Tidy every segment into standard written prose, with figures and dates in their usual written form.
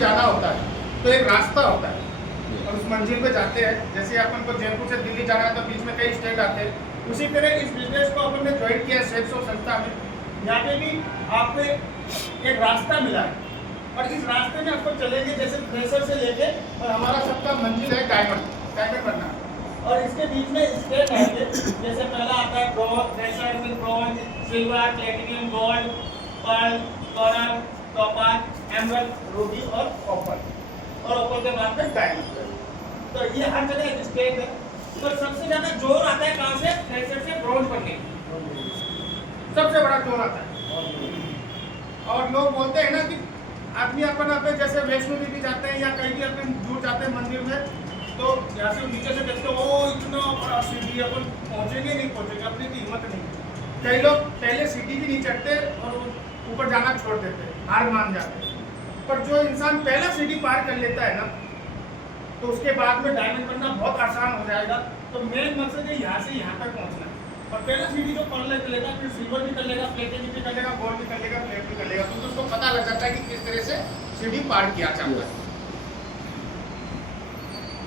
जाना होता है तो एक रास्ता होता है और उस मंजिल पे जाते हैं। जैसे अपन को जयपुर से दिल्ली जाना है तो बीच में कई स्टैंड आते हैं, उसी तरह इस बिजनेस को अपन ने ज्वाइन किया सेल्सो संस्था में। यहाँ पे भी आपको एक रास्ता मिला है और इस रास्ते में आपको चलेंगे जैसे फ्रेशर से लेके और हमारा सबका मंजिल है डायमंड बनना। और इसके बीच में स्टेज आएंगे, जैसे पहला आता है ब्रॉन्ज, फ्रेशर में bronze, silver, platinum, gold, pearl, coral, topaz, emerald, ruby और कॉपर, और ऊपर के बाद में डायमंड। तो ये हर जगह एक स्टेज है। तो सबसे ज्यादा जोर आता है कहाँ से? फ्रेशर से ब्रॉन्ज बनने, सबसे बड़ा जोर आता है। और लोग बोलते हैं ना कि आदमी अपन जैसे वैष्णो देवी जाते हैं या कहीं भी अपन दूर जाते हैं मंदिर में, तो यहाँ से नीचे से देखते हो ओ इतना बड़ा सीढ़ी, अपन पहुँचेंगे नहीं पहुँचेंगे, अपनी तो हिम्मत नहीं। कई लोग पहले सीढ़ी भी नहीं चढ़ते और ऊपर जाना छोड़ देते, हार मान जाते। पर जो इंसान पहला सीढ़ी पार कर लेता है ना, तो उसके बाद में डायमंड बनना बहुत आसान हो जाएगा। तो मेन मकसद है यहाँ से यहाँ तक पहुँचना। और पहला सीढ़ी जो पर्ल कर लेगा, फिर सिल्वर भी कर लेगा, प्लेटिनियम भी कर लेगा, गोल्ड भी कर लेगा, प्लेट भी कर लेगा, तो उसको पता लग जाता है कि किस तरह से सीढ़ी पार किया जाता है।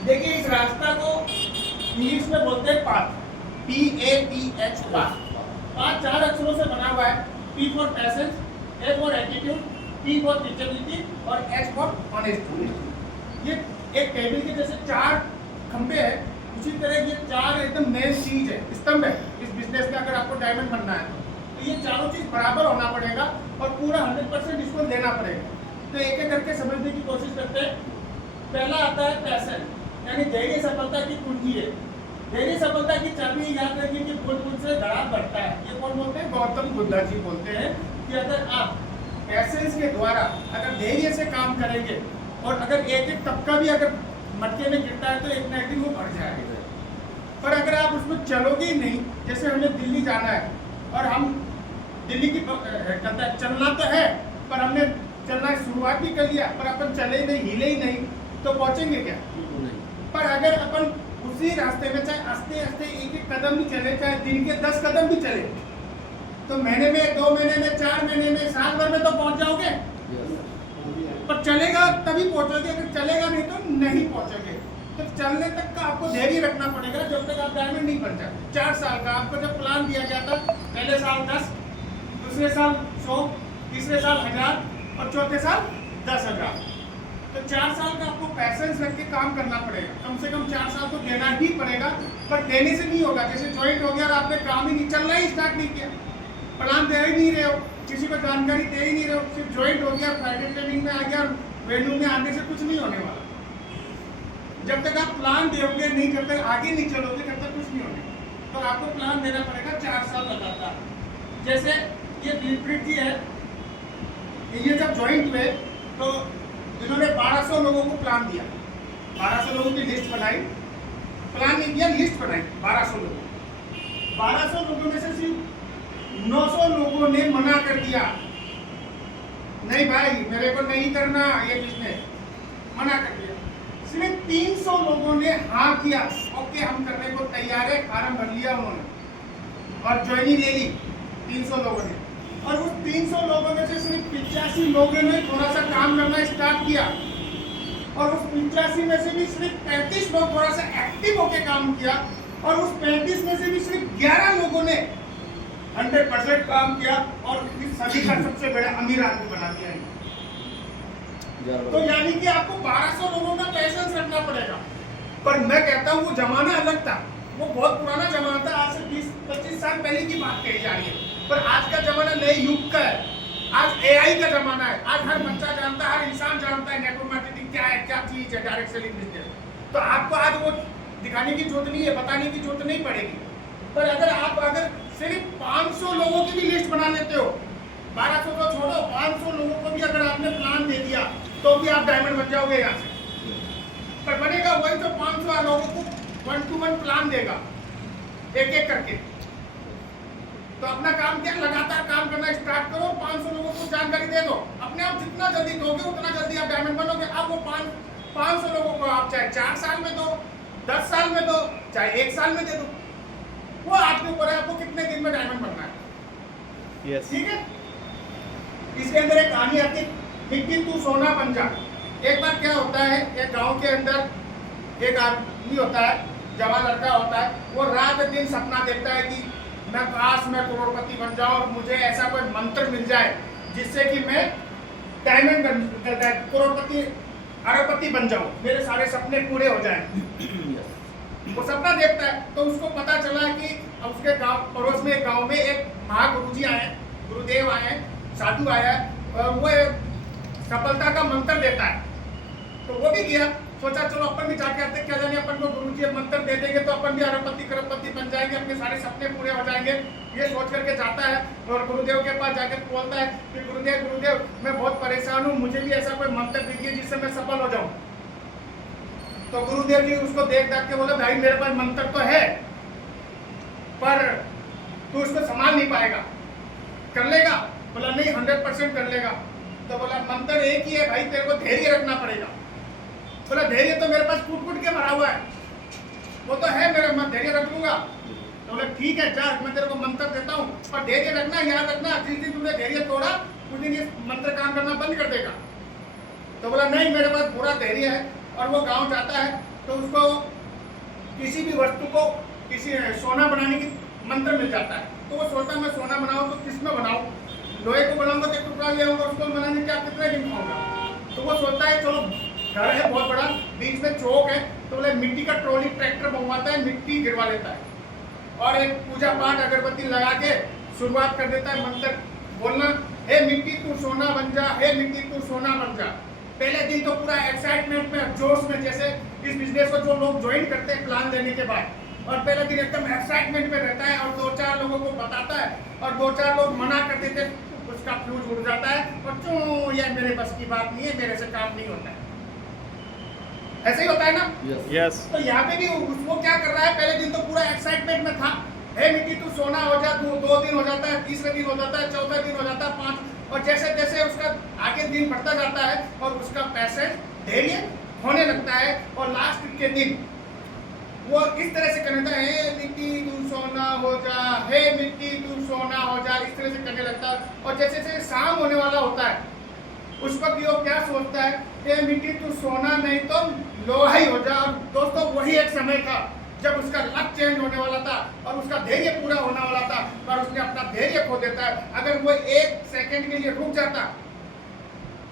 देखिए इस रास्ता को इंग्लिश में बोलते हैं पाथ, PATH पाथ। पाथ 4 अक्षरों से बना हुआ है। P for passion, A for attitude, T for teachability और H फॉर ऑनेस्टी। ये एक टेबल के जैसे 4 खंबे हैं, उसी तरह ये 4 एकदम मेन चीज है, स्तंभ है इस बिजनेस में। अगर आपको डायमंड बनना है तो ये चारों चीज बराबर होना पड़ेगा और पूरा 100% इसको देना पड़ेगा। तो एक एक करके समझने की कोशिश करते हैं। पहला आता है पैशन, यानी धैर्य सफलता की कुंजी है। धैर्य सफलता की चाबी याद रखिए कि बुद्ध से धड़ा बढ़ता है। ये कौन बोलते हैं? गौतम बुद्ध जी बोलते हैं कि अगर आप पैसेंस के द्वारा अगर धैर्य से काम करेंगे और अगर एक एक तबका भी अगर मटके में गिरता है तो एक ना एक दिन वो बढ़ जाएगा। पर अगर आप उसमें चलोगे ही नहीं, जैसे हमें दिल्ली जाना है और हम दिल्ली की कहता है चलना तो है, पर हमने चलना शुरुआत भी कर लिया पर अपन चले ही नहीं, हिले ही नहीं, तो पहुंचेंगे क्या? पर अगर अपन उसी रास्ते में चाहे आस्ते आस्ते एक एक कदम भी चले, चाहे दिन के 10 कदम भी चले, तो महीने में, 2 महीने में, 4 महीने में, साल भर में तो पहुंच जाओगे। पर चलेगा तभी पहुंचोगे, अगर चलेगा नहीं तो नहीं पहुंचोगे। तो चलने तक का आपको धैर्य रखना पड़ेगा जब तक आप डायमंड नहीं बन जाते। 4 साल का आपको जब प्लान दिया गया था, पहले साल 10, दूसरे साल 100, तीसरे साल 1000 और चौथे साल 10,000। तो 4 साल का आपको पैसेंस रख के काम करना पड़ेगा। कम से कम 4 साल तो देना ही पड़ेगा। पर देने से नहीं होगा। जैसे ज्वाइंट हो गया और आपने काम ही नहीं, चलना ही स्टार्ट नहीं किया, प्लान दे ही नहीं रहे हो, किसी को जानकारी दे ही नहीं रहे हो, सिर्फ ज्वाइंट हो गया, फ्राइडे ट्रेनिंग में आ गया, वेन्यू में आने से कुछ नहीं होने वाला। जब तक आप प्लान दोगे नहीं, जब तक आगे नहीं चलोगे, तब तक कुछ नहीं होने। तो आपको प्लान देना पड़ेगा 4 साल लगातार। जैसे ये दिलप्रीत जी है, ये जब ज्वाइंट हुए तो इन्होंने 1200 लोगों को प्लान दिया, 1200 लोगों की लिस्ट बनाई, प्लान नहीं दिया, लिस्ट बनाई 1200 लोगों। 1200 लोगों में से सिर्फ 900 लोगों ने मना कर दिया, नहीं भाई मेरे को नहीं करना ये बिजनेस, मना कर दिया। सिर्फ 300 लोगों ने हाँ किया, ओके हम करने को तैयार है, फार्म भर लिया उन्होंने और ज्वाइनिंग ले ली 300 लोगों ने। और उस 300 लोगों में से सिर्फ 85 लोगों ने थोड़ा सा काम करना स्टार्ट किया और उस 85 में से भी सिर्फ 35 लोग थोड़ा सा एक्टिव होकर काम किया और उस 35 में से भी सिर्फ 11 लोगों ने 100% काम किया और इस सभी का सबसे बड़ा अमीर आदमी बना दिया है। तो यानी कि आपको 1200 लोगों का पैसेंस रखना पड़ेगा। पर मैं कहता हूँ वो जमाना अलग था, वो बहुत पुराना जमाना था, आज से 20-25 साल पहले की बात कही जा रही है। पर आज का जमाना नए युग का है, आज AI का जमाना है। आज हर बच्चा जानता है, हर इंसान जानता है नेटवर्क मार्केटिंग क्या है, क्या चीज है, डायरेक्ट सेलिंग बिजनेस। तो आपको आज वो दिखाने की जरूरत नहीं है, बताने की जरूरत नहीं पड़ेगी। पर अगर सिर्फ 500 लोगों की भी लिस्ट बना लेते हो, 1200 को छोड़ो, 500 लोगों को भी अगर आपने प्लान दे दिया तो भी आप डायमंड बन जाओगे यहाँ से। पर बनेगा वही तो 500 लोगों को 1 to 1 प्लान देगा, एक एक करके। तो अपना काम क्या, लगातार काम करना स्टार्ट करो, 500 लोगों को जानकारी दे दो। अपने आप जितना जल्दी दोगे उतना जल्दी आप डायमंड बनोगे। अब वो 500 लोगों को आप चाहे 4 साल में दो, 10 साल में दो, चाहे 1 साल में दे दो, वो आपके ऊपर है, आपको कितने दिन में डायमंड बनना है। ठीक है। इसके अंदर एक कहानी आती है, 52 सोना बन जा। एक बार क्या होता है, एक गांव के अंदर एक आदमी होता है, जवान लड़का होता है, वो रात दिन सपना देखता है कि मैं काश मैं करोड़पति बन जाऊं और मुझे ऐसा कोई मंत्र मिल जाए जिससे कि मैं डायमंड करोड़पति अरबपति बन जाऊं, मेरे सारे सपने पूरे हो जाएं। वो सपना देखता है तो उसको पता चला कि उसके गांव पड़ोस में एक गांव में एक महागुरुजी आए, गुरुदेव आए, साधु आया, वो सफलता का मंत्र देता है। तो वो भी गया, सोचा चलो अपन भी जाके आते, क्या जाने अपन को गुरुजी मंत्र दे देंगे तो अपन भी अरबपति करोड़पति बन जाएंगे, अपने सारे सपने पूरे हो जाएंगे। ये सोच करके जाता है और गुरुदेव के पास जाकर बोलता है कि गुरुदेव गुरुदेव मैं बहुत परेशान हूँ, मुझे भी ऐसा कोई मंत्र दीजिए जिससे मैं सफल हो जाऊँ। तो गुरुदेव जी उसको देख देख के बोले भाई मेरे पास मंत्र तो है पर तू उसको संभाल नहीं पाएगा, कर लेगा? बोला नहीं 100% कर लेगा। तो बोला मंत्र एक ही है भाई, तेरे को धैर्य रखना पड़ेगा। बोला धैर्य तो मेरे पास कूट कूट के भरा हुआ है, वो तो है मेरा, मैं धैर्य रख लूंगा। तो बोला ठीक है जा, मैं तेरे को मंत्र देता हूँ पर धैर्य रखना, याद रखना जिस दिन तुमने धैर्य तोड़ा उस दिन ये मंत्र काम करना बंद कर देगा। तो बोला नहीं मेरे पास पूरा धैर्य है। और वो गांव जाता है तो उसको किसी भी वस्तु को किसी सोना बनाने की मंत्र मिल जाता है। तो वो सोचता है मैं सोना बनाऊं तो किस में बनाऊं, लोहे को बनाऊंगा तो एक टुकड़ा ले आऊंगा, उसको बनाने क्या कितने दिन खाऊंगा। तो वो सोचता है चलो घर है बहुत बड़ा, बीच में चौक है, तो बोले मिट्टी का ट्रॉली ट्रैक्टर मंगवाता है, मिट्टी गिरवा लेता है और एक पूजा पाठ अगरबत्ती लगा के शुरुआत कर देता है मंत्र बोलना, हे मिट्टी तू सोना बन जा, हे मिट्टी तू सोना बन जा। पहले दिन तो पूरा एक्साइटमेंट में जोश में, जैसे इस बिजनेस को जो लोग ज्वाइन करते हैं प्लान लेने के बाद, और पहले दिन एकदम एक्साइटमेंट में रहता है और 2-4 लोगों को बताता है और 2-4 लोग मना कर देते, उसका फ्यूज उड़ जाता है और क्यों यार मेरे बस की बात नहीं है, मेरे से काम नहीं होता है। ऐसे ही होता है ना? यस। तो यहाँ पे भी वो क्या कर रहा है, पहले दिन तो पूरा एक्साइटमेंट में था, हे मिट्टी तू सोना हो जा, 2 दिन हो जाता है, तीसरे दिन हो जाता है, चौथा दिन हो जाता है, 5, और जैसे जैसे उसका आगे दिन बढ़ता जाता है और उसका पैसे धैर्य होने लगता है और लास्ट के दिन वो इस तरह से करता है, हे मिट्टी तू सोना हो जा, हे मिट्टी तू सोना हो जा, इस तरह से करने लगता है। और जैसे जैसे शाम होने वाला होता है उस वक्त वो क्या सोचता है, हे मिट्टी तू सोना नहीं तो लोहा ही हो जा। और दोस्तों वही एक समय था जब उसका लक चेंज होने वाला था और उसका धैर्य पूरा होने वाला था, पर उसने अपना धैर्य खो देता है। अगर वो 1 सेकंड के लिए रुक जाता,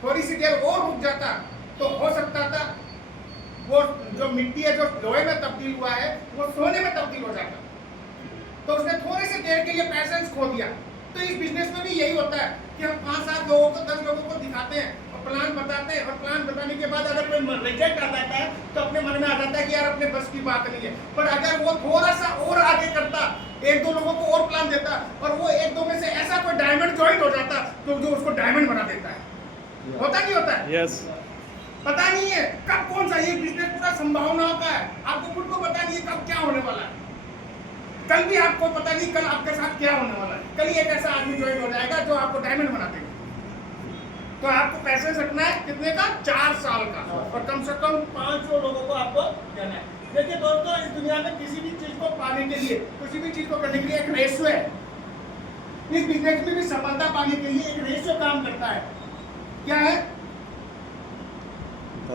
थोड़ी सी देर और रुक जाता, तो हो सकता था वो जो मिट्टी है जो लोहे में तब्दील हुआ है वो सोने में तब्दील हो जाता। तो उसने थोड़ी सी देर के लिए पैसेंस खो दिया। तो इस बिजनेस में भी यही होता है कि हम 5-7 लोगों को 10 लोगों को दिखाते हैं और प्लान बताते हैं, और प्लान बताने के बाद अगर कोई रिजेक्ट आ जाता है तो अपने मन में आ जाता है कि यार अपने बस की बात नहीं है। पर अगर वो थोड़ा सा और आगे करता, 1-2 लोगों को और प्लान देता और वो 1-2 में से ऐसा कोई डायमंड ज्वाइन हो जाता तो जो उसको डायमंड बना देता है। होता नहीं होता है? यस। पता नहीं है कब कौन सा, ये बिजनेस पूरा संभावनाओं का है, आपको खुद को पता नहीं है कब क्या होने वाला है। कल भी आपको पता नहीं कल आपके साथ क्या होने वाला है। कल ही एक ऐसा आदमी ज्वाइन हो जाएगा जो आपको डायमंड बना देगा। तो आपको पैसे रखना है कितने का, 4 साल का, और कम से कम 500 लोगों को आपको देना है। देखिए दोस्तों इस दुनिया में किसी भी चीज को पाने के लिए, किसी भी चीज को करने के लिए एक रेशियो है। इस बिजनेस में भी सफलता पाने के लिए एक रेशियो काम करता है। क्या है?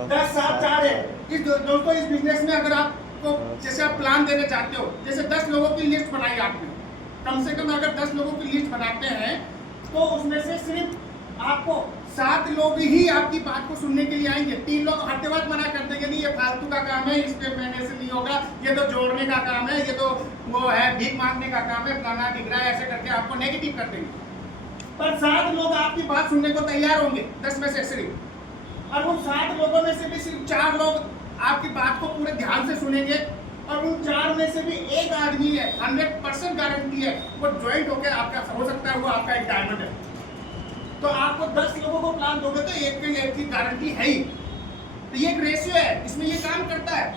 10-7-4 है। इस दोस्तों इस बिजनेस में अगर आपको जैसे आप प्लान देने चाहते हो, जैसे 10 लोगों की लिस्ट बनाई आपने, कम से कम अगर 10 लोगों की लिस्ट बनाते हैं तो उसमें से सिर्फ आपको 7 लोग ही आपकी बात को सुनने के लिए आएंगे। 3 लोग हटते वक्त मना कर देंगे, नहीं ये फालतू का काम है, इस पे मैंने से नहीं होगा, ये तो जोड़ने का काम है, ये तो वो है भीख मांगने का काम है, फलाना डिगरा, ऐसे करके आपको नेगेटिव कर देंगे। पर 7 लोग आपकी बात सुनने को तैयार होंगे 10 में से सिर्फ, और उन 7 लोगों में से भी सिर्फ 4 लोग आपकी बात को पूरे ध्यान से सुनेंगे, और उन 4 में से भी एक आदमी है, 100% गारंटी है वो ज्वाइंट होकर आपका हो सकता है वो आपका एक डायमंड है। तो आपको 10 लोगों को प्लान दोगे तो एक पे एक की गारंटी है ही। तो ये एक रेशियो है, इसमें ये काम करता है।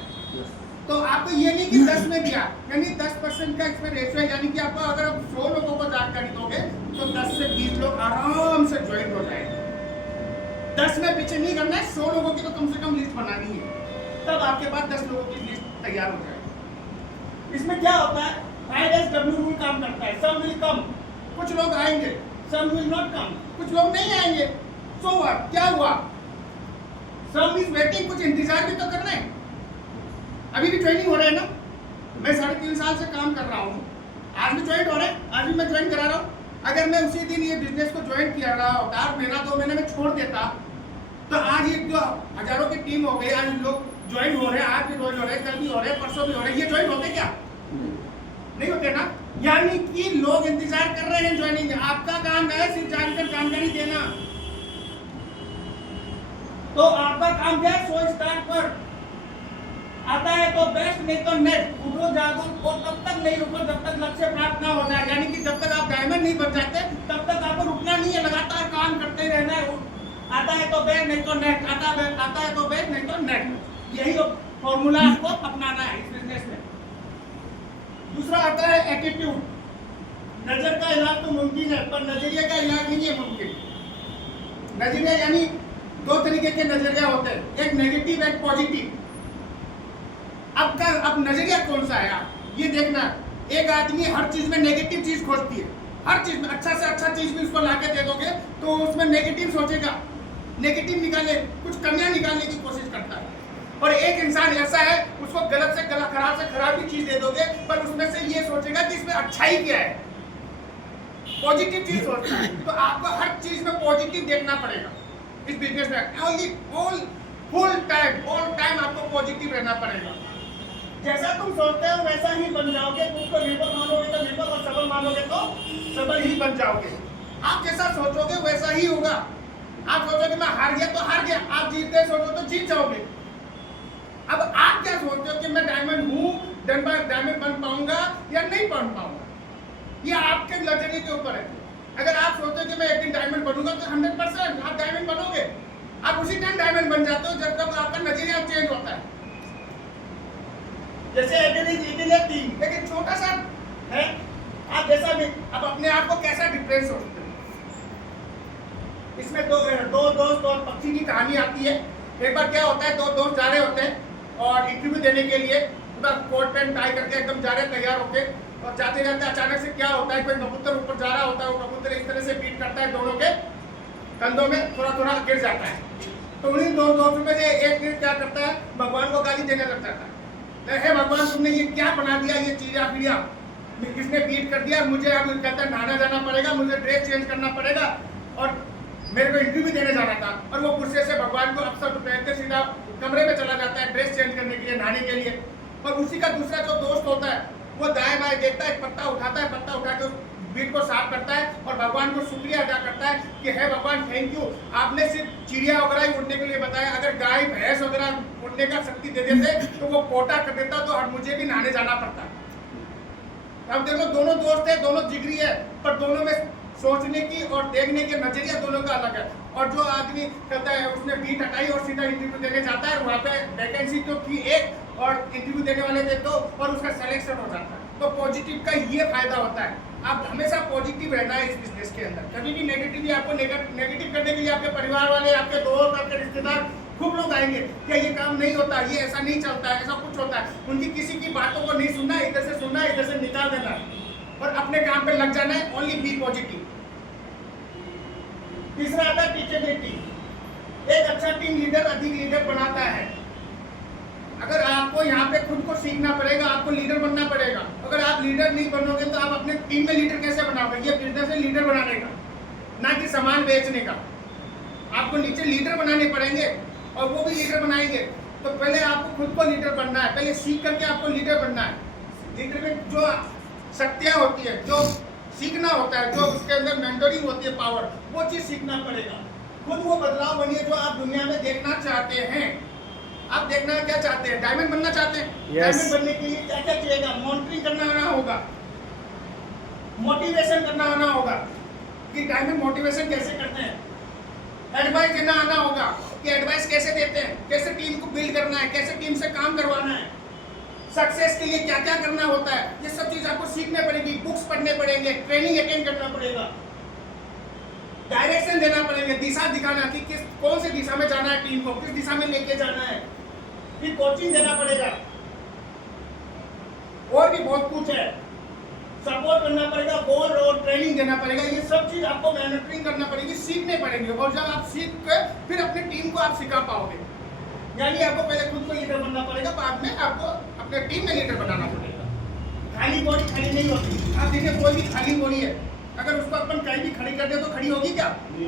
तो आपको ये नहीं कि 10 में दिया, यानी 10% का इसमें रेशियो है, यानी कि आपको अगर आप 100 लोगों को जानकारी दोगे तो 10 से 20 लोग आराम से ज्वाइन हो जाएंगे। 10 में पीछे नहीं करना है, 100 लोगों की तो कम से कम लिस्ट बनानी है, तब आपके पास 10 लोगों की लिस्ट तैयार हो जाएगी। इसमें क्या होता है, 5SW रूल काम करता है। सम विल कम, कुछ लोग आएंगे, सम विल नॉट कम, कुछ लोग नहीं आएंगे। सो व्हाट, क्या हुआ, सम इज वेटिंग, कुछ इंतजार भी तो कर रहे हैं। अभी भी ट्रेनिंग हो रहा है ना, मैं 3.5 साल से काम कर रहा हूँ, आज भी ज्वाइन हो रहा है, आज भी मैं ज्वाइन करा रहा हूँ। अगर मैं उसी दिन ये बिजनेस को ज्वाइन किया रहा होता, महीना 2 महीने में छोड़ देता, तो आज ये जो हजारों की टीम हो गई, आज लोग ज्वाइन हो रहे हैं, आज भी ज्वाइन हो रहे हैं, कल भी हो रहे हैं, परसों भी हो रहे हैं, ये ज्वाइन होते क्या? नहीं होते ना। यानी कि लोग इंतजार कर रहे हैं ज्वाइनिंग। आपका काम है सिर्फ जानकर जानकारी देना। तो आपका काम क्या है? सो स्टार्ट पर आता है तो बेस्ट, नहीं तो नेक्स्ट। उठो जागो और तब तक नहीं रुको जब तक लक्ष्य प्राप्त ना हो जाए। यानी कि जब तक आप डायमंड नहीं बन जाते तब तक आपको रुकना नहीं है, लगातार काम करते ही रहना है। आता है तो बेस्ट, नहीं तो नेक्स्ट, आता है तो बेस्ट, नहीं तो नेक्स्ट। यही फॉर्मूला आपको अपनाना है इस बिजनेस में। दूसरा आता है एटीट्यूड। नजर का इलाज तो मुमकिन है, पर नजरिए का इलाज नहीं है मुमकिन। नजरिया यानी 2 तरीके के नजरिया होते हैं, एक नेगेटिव, एक पॉजिटिव। अब नजरिया कौन सा है? आप ये देखना, एक आदमी हर चीज में नेगेटिव चीज खोजती है, हर चीज में अच्छा से अच्छा चीज भी उसको लाके दे दोगे तो उसमें नेगेटिव सोचेगा, नेगेटिव निकालने, कुछ कमियां निकालने की कोशिश करता है। और एक इंसान ऐसा है, उसको गलत से गलत, खराब से खराब भी चीज दे दोगे पर उसमें से ये सोचेगा कि इसमें अच्छाई क्या है, पॉजिटिव चीज सोचता है। तो आपको हर चीज में पॉजिटिव देखना पड़ेगा इस बिजनेस में। फुल टाइम आपको पॉजिटिव रहना पड़ेगा। जैसा तुम सोचते हो वैसा ही बन जाओगे। तुमको निर्बल मानोगे तो निर्बल, और सबल मानोगे तो सबल ही बन जाओगे। आप जैसा सोचोगे वैसा ही होगा। आप सोचोगे मैं हार गया तो हार गया, आप जीतते सोचो तो जीत जाओगे। अब आप क्या सोचते हो कि मैं डायमंड हूँ, डायमंड बन पाऊंगा या नहीं बन पाऊंगा, ये आपके नजरिए के ऊपर है। अगर आप सोचते हो कि मैं एक दिन डायमंड बनूंगा तो 100% आप डायमंड बनोगे। आप उसी टाइम डायमंड बन जाते हो जब तक आपका नजरिया चेंज होता है। जैसे लेकिन छोटा सा है, आप जैसा भी, अब अपने आप को कैसा डिफरेंस सोचते हो। इसमें दो दोस्त और पक्षी की कहानी आती है। एक बार क्या होता है, 2 दोस्त जा रहे होते हैं और इंटरव्यू देने के लिए पूरा कोट पैंट टाई करके एकदम जा रहे हैं तैयार होके, और जाते जाते अचानक से क्या होता है, कोई कबूतर ऊपर जा रहा होता है, वो कबूतर इस तरह से बीट करता है दोनों के कंधों में, थोड़ा थोड़ा गिर जाता है। तो उन्हीं 2 दोस्तों में से एक क्या करता है, भगवान को गाली देने लग जाता है। हे भगवान, तुमने ये क्या बना दिया, ये चिड़िया पिड़िया किसने बीट कर दिया, मुझे अब कहता है नहाना जाना पड़ेगा, मुझे ड्रेस चेंज करना पड़ेगा और मेरे को इंटरव्यू देने जाना था। और वो गुस्से से भगवान को अक्सर पहन के सीधा कमरे में चला जाता है ड्रेस चेंज करने के लिए, नहाने के लिए। और उसी का दूसरा जो दोस्त होता है वो दाएं बाएं देखता है, पत्ता उठाता है, पत्ता उठा के उस बीट को साफ करता है और भगवान को शुक्रिया अदा करता है कि हे भगवान थैंक यू, आपने सिर्फ चिड़िया वगैरह ही उड़ने के लिए बताया, अगर गाय भैंस वगैरह उड़ने का शक्ति दे देते तो वो पोटा कर देता तो मुझे भी नहाने जाना पड़ता। अब देखो दोनों दोस्त है, दोनों जिगरी है, पर दोनों में सोचने की और देखने के नजरिया दोनों का अलग है। और जो आदमी कहता है उसने बीट हटाई और सीधा इंटरव्यू देने जाता है, वहाँ पे वैकेंसी तो थी एक और इंटरव्यू देने वाले थे 2 और उसका सिलेक्शन हो जाता है। तो पॉजिटिव का ये फायदा होता है, आप हमेशा पॉजिटिव रहना है इस बिजनेस के अंदर। कभी भी नेगेटिव आपको नेगेटिव करने के लिए आपके परिवार वाले, आपके दोस्त, आपके रिश्तेदार खूब लोग आएंगे कि ये काम नहीं होता, ये ऐसा नहीं चलता है, ऐसा कुछ होता है। उनकी किसी की बातों को नहीं सुनना है, इधर से सुनना है, इधर से निकाल देना है और अपने काम पे लग जाना है। Only be positive. तीसरा आता है टीचेबिलिटी। एक अच्छा टीम लीडर अधिक लीडर बनाता है। अगर आपको यहाँ पे खुद को सीखना पड़ेगा, आपको लीडर बनना पड़ेगा। अगर आप लीडर नहीं बनोगे तो आप अपने टीम में लीडर कैसे बनाओगे? ये बिजनेस है लीडर बनाने का, ना कि सामान बेचने का। आपको नीचे लीडर बनाने पड़ेंगे और वो भी लीडर बनाएंगे। तो पहले आपको खुद को लीडर बनना है, पहले सीख करके आपको लीडर बनना है। लीडर में जो शक्तियाँ होती है, जो सीखना होता है, जो उसके अंदर मेंटरिंग होती है, पावर, वो चीज़ सीखना पड़ेगा। खुद वो बदलाव बनिए जो आप दुनिया में देखना चाहते हैं। आप देखना क्या चाहते हैं? डायमंड बनना चाहते हैं? डायमंड बनने के लिए क्या क्या चाहिएगा? मॉनिटरिंग करना आना होगा, मोटिवेशन करना आना होगा कि डायमंड मोटिवेशन कैसे करते हैं, एडवाइस देना आना होगा कि एडवाइस कैसे देते हैं, कैसे टीम को बिल्ड करना है, कैसे टीम से काम करवाना है, सक्सेस के लिए क्या क्या करना होता है। ये सब चीज आपको सीखने पड़ेगी, बुक्स पढ़ने पड़ेंगे, ट्रेनिंग अटेंड करना पड़ेगा, डायरेक्शन देना पड़ेगा, दिशा दिखाना कि किस कौन सी दिशा में जाना है, टीम को किस दिशा में लेके जाना है, फिर कोचिंग देना पड़ेगा। और भी बहुत कुछ है, सपोर्ट करना पड़ेगा, बॉल और ट्रेनिंग देना पड़ेगा। ये सब चीज आपको मॉनिटरिंग करना पड़ेगी, सीखने पड़ेंगे। और जब आप सीख के फिर अपनी टीम को आप सिखा पाओगे। यानी आपको पहले खुद को लीडर बनना पड़ेगा, बाद में आपको अपने टीम में लीडर बनाना पड़ेगा। खाली बॉडी खड़ी नहीं होती। आप देखिए कोई भी खाली बॉडी है, अगर उसको अपन कहीं भी खड़ी कर दे तो खड़ी होगी क्या?